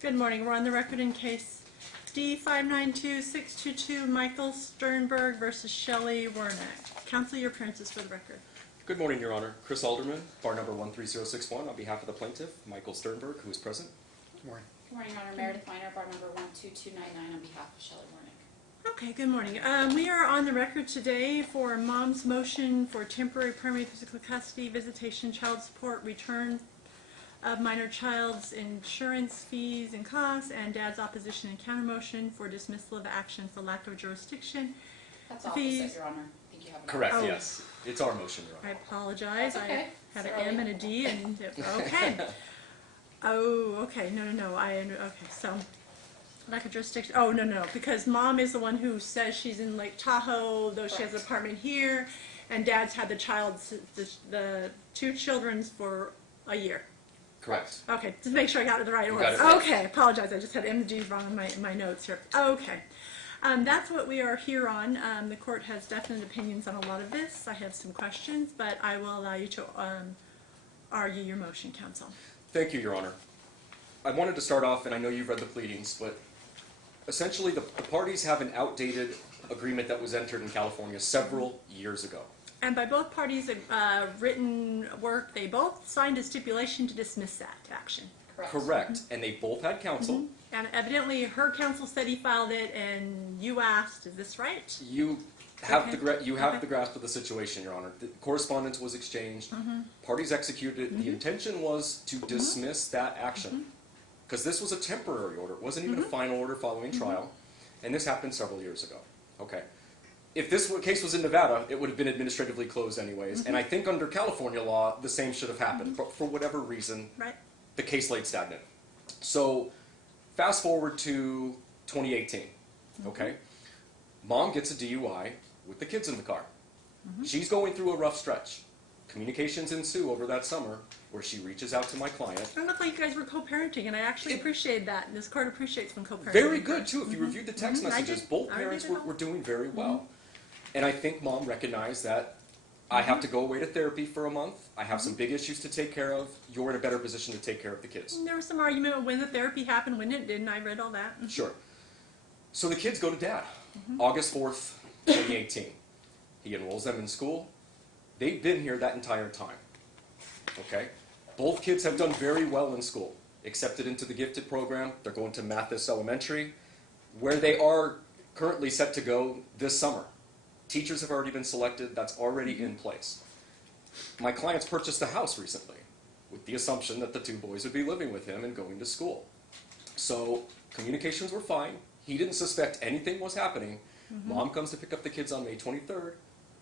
Good morning. We're on the record in case D-592-622, Michael Sternberg versus Shelley Warneck. Counsel, your appearances for the record. Good morning, Your Honor. Chris Alderman, bar number 13061, on behalf of the plaintiff, Michael Sternberg, who is present. Good morning. Good morning, Your Honor. Meredith Weiner, bar number 12299, on behalf of Shelley Warneck. Okay, good morning. We are on the record today for Mom's motion for temporary permanent physical custody, visitation, child support, return of minor child's insurance fees and costs, and Dad's opposition and countermotion for dismissal of action for lack of jurisdiction. That's opposite, Your Honor. I think you have Correct, Oh. Yes. It's our motion, Your I Honor. apologize. That's okay. I had It's an M early. and a D, and okay. Oh, okay. No. Okay, so lack of jurisdiction. Oh, no, because Mom is the one who says she's in Lake Tahoe, though she has an apartment here, and Dad's had the two children's for a year. Correct. Okay, just make sure I got it the right order. got it right. Okay, apologize. I just had M and D's wrong in my notes here. Okay. That's what we are here on. The court has definite opinions on a lot of this. I have some questions, but I will allow you to argue your motion, counsel. Thank you, Your Honor. I wanted to start off, and I know you've read the pleadings, but essentially the parties have an outdated agreement that was entered in California several years ago. And by both parties' written work, they both signed a stipulation to dismiss that action. Correct. And they both had counsel. And evidently her counsel said he filed it, and you asked, is this right? You have, Okay. the grasp of the situation, Your Honor. The correspondence was exchanged. Parties executed it. The intention was to dismiss that action. Because this was a temporary order. It wasn't even a final order following trial. And this happened several years ago. Okay. If this case was in Nevada, it would have been administratively closed anyways. And I think under California law, the same should have happened. But for whatever reason, Right. the case laid stagnant. So fast forward to 2018. Okay. Mom gets a DUI with the kids in the car. She's going through a rough stretch. Communications ensue over that summer where she reaches out to my client. It looked like you guys were co-parenting, and I actually appreciate that. And this court appreciates when co-parenting. Very good, too. If you reviewed the text I messages, did. both I parents read it all. were doing very well. And I think Mom recognized that I have to go away to therapy for a month. I have some big issues to take care of. You're in a better position to take care of the kids. And there was some argument of when the therapy happened, when it didn't. I read all that. Sure. So the kids go to Dad. August 4th, 2018. He enrolls them in school. They've been here that entire time. Okay? Both kids have done very well in school. Accepted into the gifted program. They're going to Mathis Elementary, where they are currently set to go this summer. Teachers have already been selected. That's already in place. My clients purchased a house recently with the assumption that the two boys would be living with him and going to school. So communications were fine. He didn't suspect anything was happening. Mom comes to pick up the kids on May 23rd,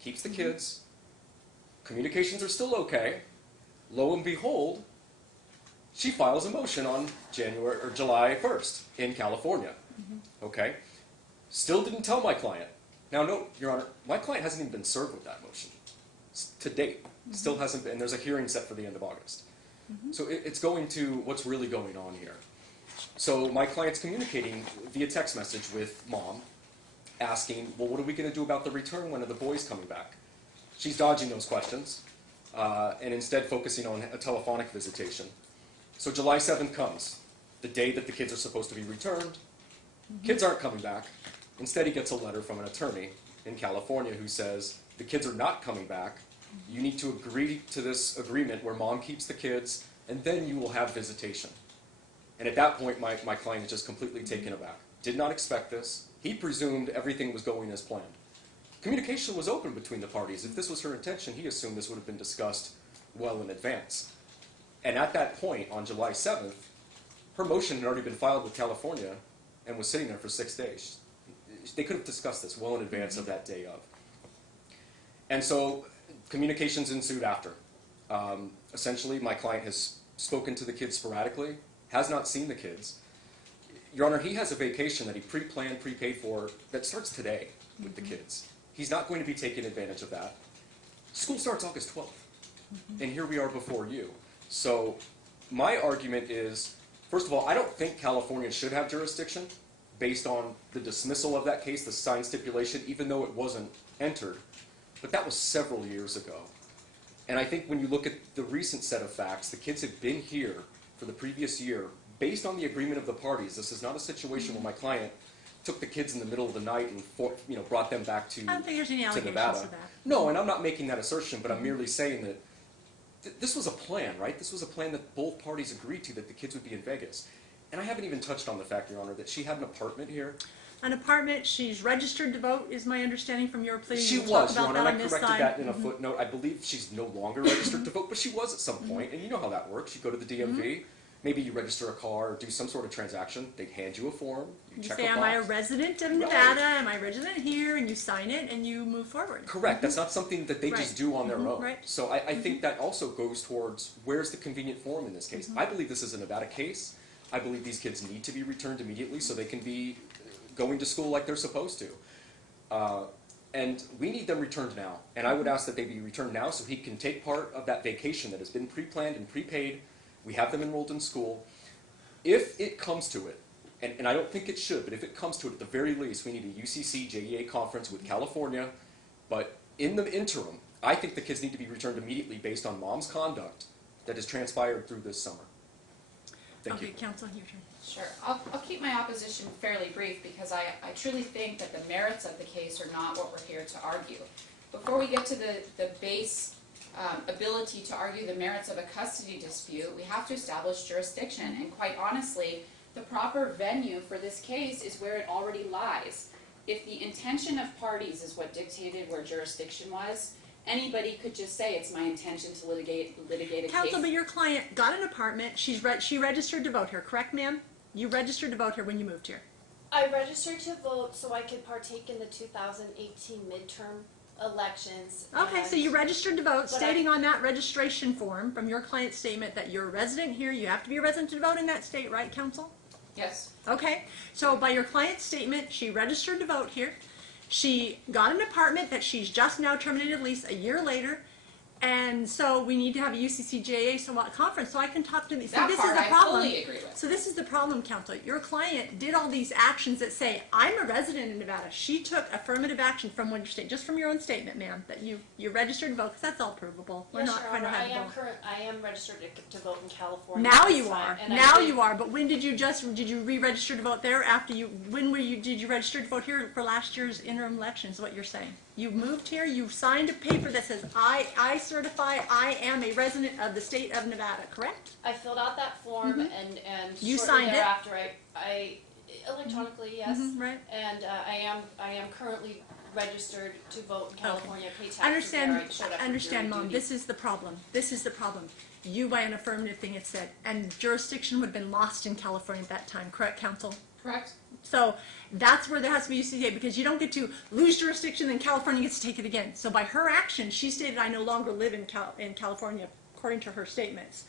keeps the kids. Communications are still okay. Lo and behold, she files a motion on July 1st in California. Okay? Still didn't tell my client. Now, note, Your Honor, my client hasn't even been served with that motion. To date, still hasn't been, and there's a hearing set for the end of August. So it's going to what's really going on here. So my client's communicating via text message with Mom, asking, well, what are we going to do about the return? When are the boys coming back? She's dodging those questions, and instead focusing on a telephonic visitation. So July 7th comes, the day that the kids are supposed to be returned. Kids aren't coming back. Instead, he gets a letter from an attorney in California who says, the kids are not coming back. You need to agree to this agreement where Mom keeps the kids, and then you will have visitation. And at that point, my client is just completely taken aback. Did not expect this. He presumed everything was going as planned. Communication was open between the parties. If this was her intention, he assumed this would have been discussed well in advance. And at that point, on July 7th, her motion had already been filed with California and was sitting there for 6 days. They could have discussed this well in advance of that day of. And so communications ensued after. Essentially, my client has spoken to the kids sporadically, has not seen the kids. Your Honor, he has a vacation that he pre-planned, prepaid for that starts today with the kids. He's not going to be taking advantage of that. School starts August 12th, and here we are before you. So my argument is, first of all, I don't think California should have jurisdiction based on the dismissal of that case, the signed stipulation, even though it wasn't entered. But that was several years ago. And I think when you look at the recent set of facts, the kids have been here for the previous year based on the agreement of the parties, this is not a situation where my client took the kids in the middle of the night and brought them back to I don't think there's any allegations Nevada. of that. No, and I'm not making that assertion, but I'm merely saying that this was a plan, right? This was a plan that both parties agreed to, that the kids would be in Vegas. And I haven't even touched on the fact, Your Honor, that she had an apartment here. An apartment, she's registered to vote, is my understanding from your plea. She We'll was, talk Your about Honor, that and I on this corrected side. that in a footnote. I believe she's no longer registered to vote, but she was at some point, and you know how that works. You go to the DMV, maybe you register a car or do some sort of transaction. They hand you a form, you You check say, a am box. I a resident of Nevada? Am I a resident here? And you sign it and you move forward. Correct. That's not something that they Right. just do on their own. Right. So I think that also goes towards where's the convenient form in this case. I believe this is a Nevada case. I believe these kids need to be returned immediately so they can be going to school like they're supposed to. And we need them returned now. And I would ask that they be returned now so he can take part of that vacation that has been pre-planned and prepaid. We have them enrolled in school. If it comes to it, and I don't think it should, but if it comes to it, at the very least, we need a UCC JEA conference with California. But in the interim, I think the kids need to be returned immediately based on mom's conduct that has transpired through this summer. Thank Okay, you. counsel, your turn. Sure. I'll keep my opposition fairly brief because I truly think that the merits of the case are not what we're here to argue. Before we get to the base ability to argue the merits of a custody dispute, we have to establish jurisdiction. And quite honestly, the proper venue for this case is where it already lies. If the intention of parties is what dictated where jurisdiction was, anybody could just say it's my intention to litigate a Counsel, case. but your client got an apartment. She registered to vote here, correct, ma'am? You registered to vote here when you moved here. I registered to vote so I could partake in the 2018 midterm elections. Okay, so you registered to vote, But stating on that registration form from your client's statement that you're a resident here. You have to be a resident to vote in that state, right, counsel? Yes. Okay, so by your client's statement, she registered to vote here. She got an apartment that she's just now terminated lease a year later. And so we need to have a UCCJA conference so I can talk to these. So That this part is the I problem. fully agree with. So this is the problem, counsel. Your client did all these actions that say, I'm a resident in Nevada. She took affirmative action from what you're saying, just from your own statement, ma'am, that you registered to vote, because that's all provable. We're Yes, not Your trying to Honor, have I am registered to vote in California. Now That's you fine. are. And I Now did- you are. But when did you re-register to vote there after you, did you register to vote here for last year's interim elections, what you're saying? You moved here, you signed a paper that says, I certify I am a resident of the state of Nevada, correct? I filled out that form and You shortly signed it? thereafter I electronically, yes. Right. And I am currently registered to vote in California, pay taxes I understand, there. I showed up for understand, jury Mom, duty. this is the problem. This is the problem. You, by an affirmative thing, it said, and jurisdiction would have been lost in California at that time, correct, counsel? Correct. So that's where there has to be UCCA, because you don't get to lose jurisdiction and California gets to take it again. So by her action, she stated, I no longer live in California, according to her statements.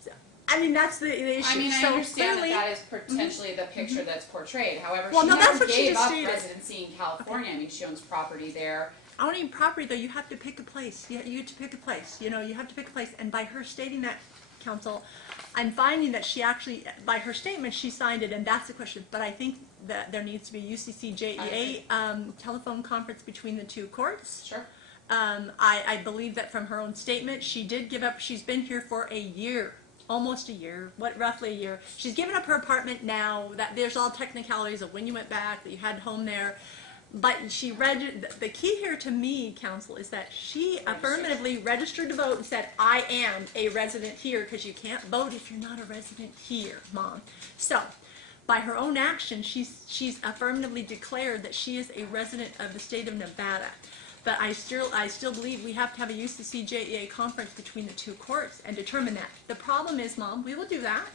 So, I mean, that's the issue. I mean, I so understand clearly, that is potentially the picture that's portrayed. However, Well, she no, that's never what she gave just up stated. residency in California. I mean, she owns property there. owning property, though, you have to pick a place. You get to pick a place. You know, you have to pick a place. And by her stating that, counsel, I'm finding that she actually, by her statement, she signed it, and that's the question. But I think that there needs to be a UCCJEA telephone conference between the two courts. Sure. I believe that from her own statement, she did give up. She's been here for a year, almost a year, roughly a year. She's given up her apartment now. That there's all technicalities of when you went back, that you had home there. But she the key here to me, counsel, is that she affirmatively registered to vote and said, I am a resident here, because you can't vote if you're not a resident here, Mom. So, by her own action, she's affirmatively declared that she is a resident of the state of Nevada. But I still believe we have to have a UCCJEA conference between the two courts and determine that. The problem is, Mom, we will do that.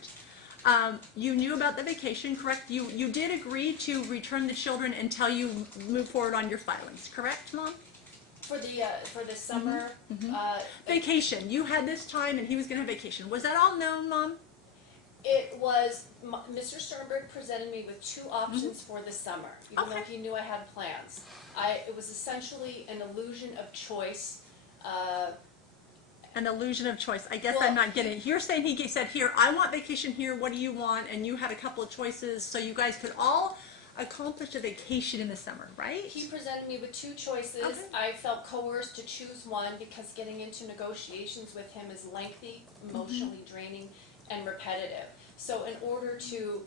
You knew about the vacation, correct? You did agree to return the children until you move forward on your filings, correct, Mom? For the summer, Vacation. You had this time and he was going to have vacation. Was that all known, Mom? it was, Mr. Sternberg presented me with two options for the summer, even though Okay. he knew I had plans. It was essentially an illusion of choice. An illusion of choice. I guess Well, I'm not getting it. You're saying he said, here, I want vacation here, what do you want? And you had a couple of choices, so you guys could all accomplish a vacation in the summer, right? He presented me with two choices. Okay. I felt coerced to choose one because getting into negotiations with him is lengthy, emotionally draining, and repetitive. So in order to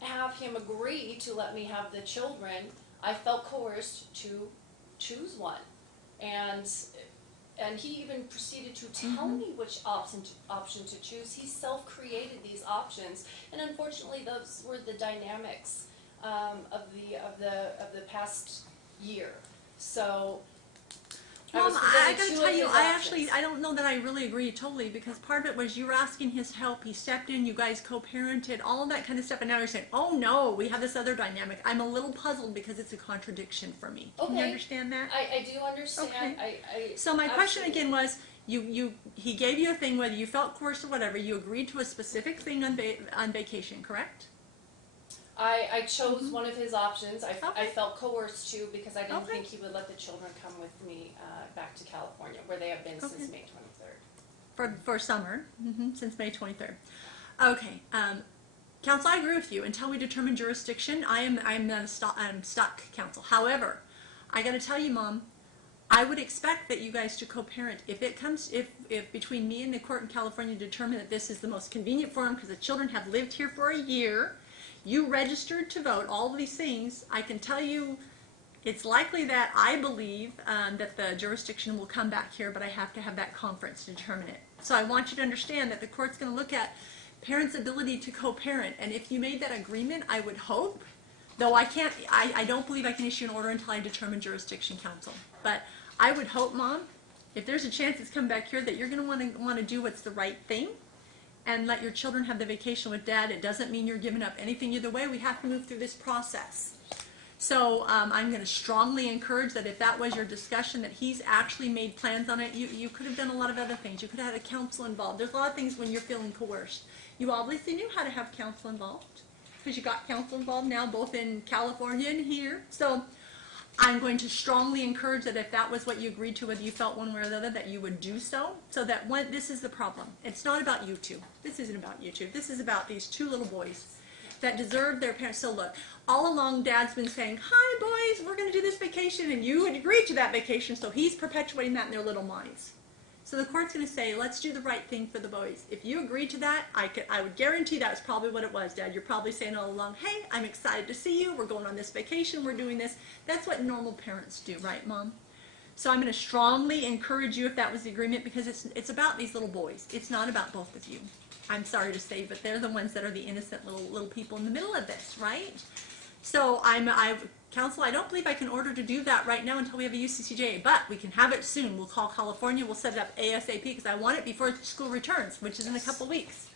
have him agree to let me have the children, I felt coerced to choose one. And he even proceeded to tell me which option to choose. He self-created these options, and unfortunately, those were the dynamics of the past year. So, Mom, I gotta tell you, options. I don't know that I really agree totally, because part of it was you were asking his help, he stepped in, you guys co-parented, all of that kind of stuff, and now you're saying, oh no, we have this other dynamic. I'm a little puzzled because it's a contradiction for me. Can you Okay. understand that? I do understand. Okay. So my question again was, he gave you a thing, whether you felt coerced or whatever, you agreed to a specific thing on vacation, correct? I chose one of his options. I Okay. felt coerced to, because I didn't Okay. think he would let the children come with me back to California, where they have been since Okay. May 23rd. For summer, since May 23rd. Okay, counsel, I agree with you. Until we determine jurisdiction, I'm stuck, counsel. However, I got to tell you, Mom, I would expect that you guys to co-parent. If between me and the court in California determine that this is the most convenient for them because the children have lived here for a year, you registered to vote, all of these things, I can tell you it's likely that I believe that the jurisdiction will come back here, but I have to have that conference to determine it. So I want you to understand that the court's going to look at parents' ability to co-parent, and if you made that agreement, I would hope, though I don't believe I can issue an order until I determine jurisdiction, counsel. But I would hope, Mom, if there's a chance it's come back here, that you're going to want to do what's the right thing and let your children have the vacation with Dad. It doesn't mean you're giving up anything either way. We have to move through this process. So I'm going to strongly encourage that if that was your discussion, that he's actually made plans on it. You could have done a lot of other things. You could have had a counsel involved. There's a lot of things when you're feeling coerced. You obviously knew how to have counsel involved, because you got counsel involved now both in California and here. So I'm going to strongly encourage that if that was what you agreed to, whether you felt one way or the other, that you would do so. So that when this is the problem. It's not about you two. This isn't about you two. This is about these two little boys that deserve their parents. So look, all along Dad's been saying, hi boys, we're going to do this vacation, and you would agree to that vacation, so he's perpetuating that in their little minds. So the court's going to say, let's do the right thing for the boys. If you agree to that, I would guarantee that's probably what it was, Dad. You're probably saying all along, hey, I'm excited to see you, we're going on this vacation, we're doing this. That's what normal parents do, right, Mom? So I'm going to strongly encourage you, if that was the agreement, because it's about these little boys. It's not about both of you. I'm sorry to say, but they're the ones that are the innocent little people in the middle of this, right? So counsel, I don't believe I can order to do that right now until we have a UCCJ, but we can have it soon. We'll call California, we'll set it up ASAP, because I want it before school returns, which is in a couple weeks.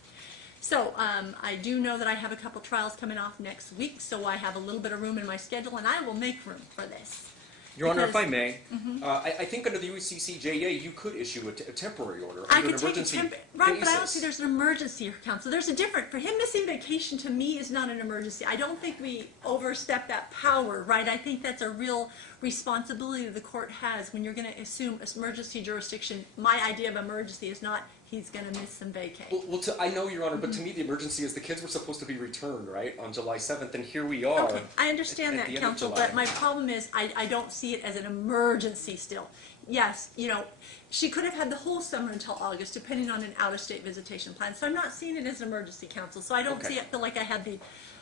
So I do know that I have a couple trials coming off next week, so I have a little bit of room in my schedule, and I will make room for this. Your Honor, if I may, I think under the UCCJA you could issue a temporary order under an emergency basis. Right, but I don't see there's an emergency here, counsel. There's a difference. For him missing vacation, to me, is not an emergency. I don't think we overstep that power, right? I think that's a real responsibility the court has when you're going to assume emergency jurisdiction. My idea of emergency is not he's going to miss some vacay. Well, I know, Your Honor, but to me the emergency is the kids were supposed to be returned, right, on July 7th, and here we are. Okay, I understand at that, the end of counsel, July. but my problem is I don't see it as an emergency still. Yes, you know, she could have had the whole summer until August, depending on an out-of-state visitation plan. So I'm not seeing it as an emergency, counsel. So I don't feel like I have the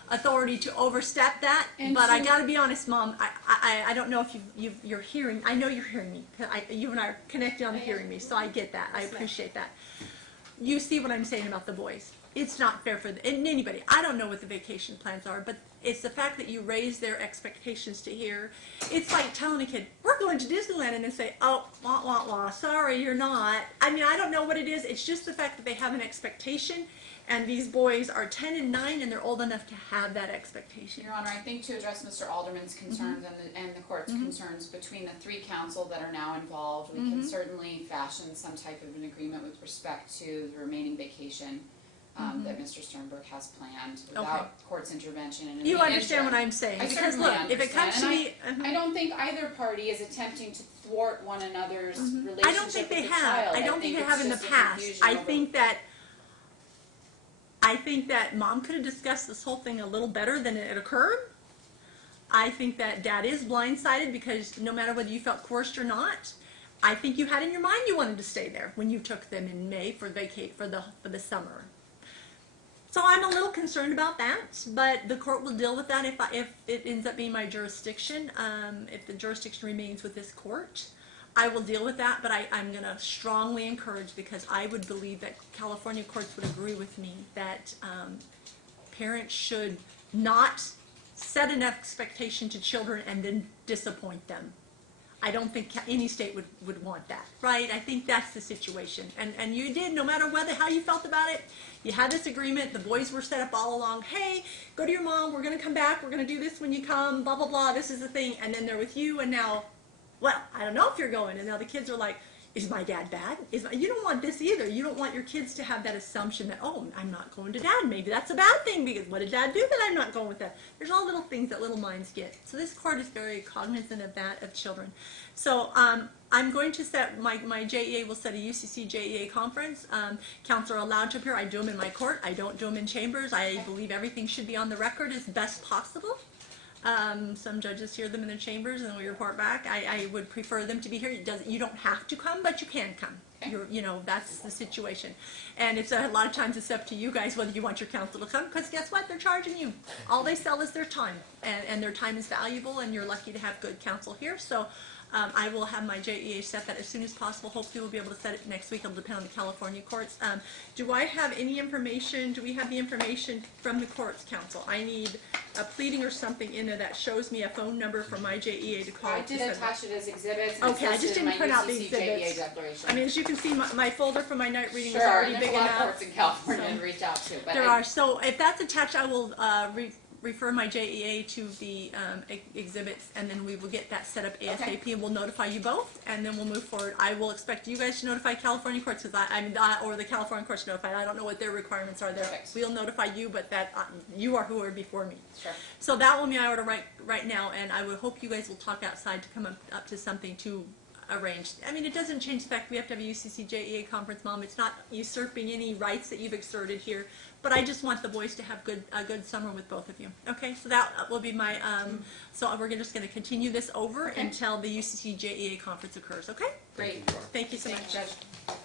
authority to overstep that. And but so, I got to be honest, Mom. I don't know if you're hearing. I know you're hearing me. You and I are connected on hearing me, so I get that. I appreciate that. You see what I'm saying about the boys. It's not fair for anybody. I don't know what the vacation plans are, but it's the fact that you raise their expectations to here. It's like telling a kid, we're going to Disneyland, and then say, oh, wah, wah, wah, sorry, you're not. I mean, I don't know what it is. It's just the fact that they have an expectation, and these boys are 10 and 9, and they're old enough to have that expectation. Your Honor, I think to address Mr. Alderman's concerns and the court's concerns between the three counsel that are now involved, we can certainly fashion some type of an agreement with respect to the remaining vacation that Mr. Sternberg has planned without court's intervention. And You understand what I'm saying? I Because certainly look, if it comes to me, I don't think either party is attempting to thwart one another's relationship I don't think they with the have. child. I don't think they it's have in the just a past. confusion I over- think that Mom could have discussed this whole thing a little better than it occurred. I think that Dad is blindsided because no matter whether you felt coerced or not, I think you had in your mind you wanted to stay there when you took them in May for the summer. So I'm a little concerned about that, but the court will deal with that if it ends up being my jurisdiction. If the jurisdiction remains with this court, I will deal with that, but I'm going to strongly encourage, because I would believe that California courts would agree with me, that parents should not set an expectation to children and then disappoint them. I don't think any state would want that, right? I think that's the situation. And you did, no matter how you felt about it, you had this agreement, the boys were set up all along, hey, go to your mom, we're going to come back, we're going to do this when you come, blah, blah, blah, this is the thing, and then they're with you, and now, well, I don't know if you're going, and now the kids are like, is my dad bad? You don't want this either. You don't want your kids to have that assumption that, oh, I'm not going to dad. Maybe that's a bad thing, because what did dad do that I'm not going with that? There's all little things that little minds get. So this court is very cognizant of that, of children. So I'm going to set, my JEA will set a UCC JEA conference. Counsel are allowed to appear. I do them in my court. I don't do them in chambers. I believe everything should be on the record as best possible. Some judges hear them in their chambers and we report back. I would prefer them to be here. You don't have to come, but you can come. That's the situation. And it's a lot of times it's up to you guys whether you want your counsel to come, because guess what? They're charging you. All they sell is their time, and their time is valuable, and you're lucky to have good counsel here. So I will have my JEA set that as soon as possible. Hopefully we'll be able to set it next week. It'll depend on the California courts. Do I have any information? Do we have the information from the courts, counsel? I need a pleading or something in there that shows me a phone number for my JEA to call. I did attach it as exhibits. Okay, I just didn't print out the exhibits. JEA declaration. I mean, as you can see, my folder for my night reading is Sure, already there's big a lot of enough. courts in California to reach out to. But There are. So if that's attached, I will refer my JEA to the exhibits, and then we will get that set up ASAP, Okay. and we'll notify you both, and then we'll move forward. I will expect you guys to notify California courts, because or the California courts to notify. I don't know what their requirements are there. Perfect. We'll notify you, but that you are who are before me. Sure. So that will be my order right now, and I would hope you guys will talk outside to come up to something to arrange. I mean, it doesn't change the fact we have to have a UCC JEA conference, Mom. It's not usurping any rights that you've exerted here, but I just want the boys to have a good summer with both of you. Okay, so that will be my, so we're just going to continue this over until the UCC JEA conference occurs, okay? Great. Thank you so much. Thank you, Judge.